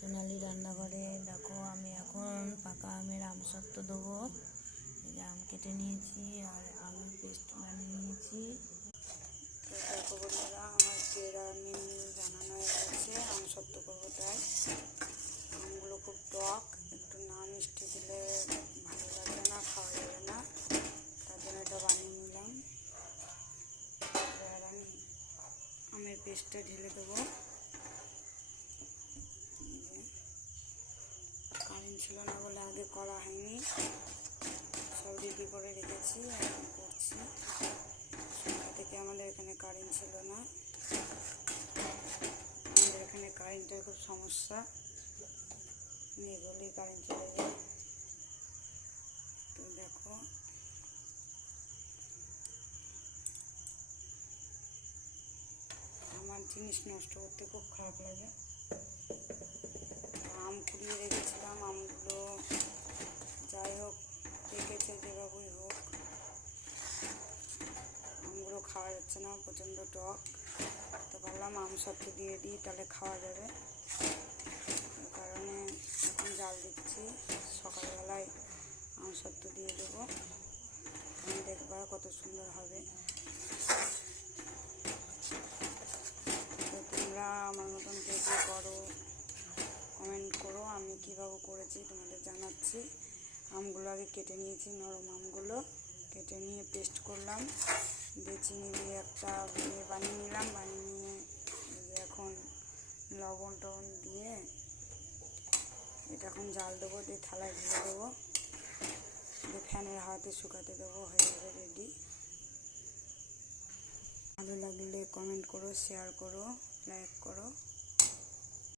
সোনালি রান্নাঘরে দেখো, আমি এখন পাকা আমের আমসত্ত্ব দেবো। এই যে আম কেটে নিয়েছি আর আমের পেস্ট বানিয়ে নিয়েছি। তো দেখো বন্ধুরা, আমার পেড়া মিল বানানো হয়ে গেছে, আমসত্ত্ব করবো তাই। আমগুলো খুব টক, একটু না মিষ্টি দিলে ভালো লাগবে না, খাওয়া যাবে না, তার জন্য এটা বানিয়ে নিলাম। আর আমি আমের পেস্টটা ঢেলে দেবো। কারেন্ট ছিল না বলে আগে করা হয়নি, সব রেডি করে রেখেছি, এখন করছি। সন্ধ্যা থেকে আমাদের এখানে কারেন্ট ছিল না, আমাদের এখানে কারেন্টের খুব সমস্যা, নেই বলেই কারেন্ট চলে যায়। তো দেখো, আমার জিনিস নষ্ট করতে খুব খারাপ লাগে। আম কুড়িয়ে রেখেছিলাম, আমগুলো যাই হোক পেকেছে যেভাবেই হোক, আমগুলো খাওয়া যাচ্ছে না, প্রচণ্ড টক। তো ভাবলাম আমসত্ত্ব দিয়ে দিই, তাহলে খাওয়া যাবে। এই কারণে এখন জাল দিচ্ছি, সকালবেলায় আমসত্ত্ব দিয়ে দেবো, তুমি দেখবা কত সুন্দর হবে। তো তোমরা আমার মতন কে কে করো কমেন্ট করো, আমি কীভাবে করেছি তোমাদের জানাচ্ছি। আমগুলো আগে কেটে নিয়েছি, নরম আমগুলো কেটে নিয়ে পেস্ট করলাম, দিয়ে চিনি দিয়ে একটা বানিয়ে নিলাম। বানিয়ে নিয়ে এখন লবণ টবণ দিয়ে এটা এখন জাল দেবো, দিয়ে থালায় ঢেলে দেবো, দিয়ে ফ্যানের হাওয়াতে শুকাতে দেবো, হয়ে যাবে রেডি। ভালো লাগলে কমেন্ট করো, শেয়ার করো, লাইক করো।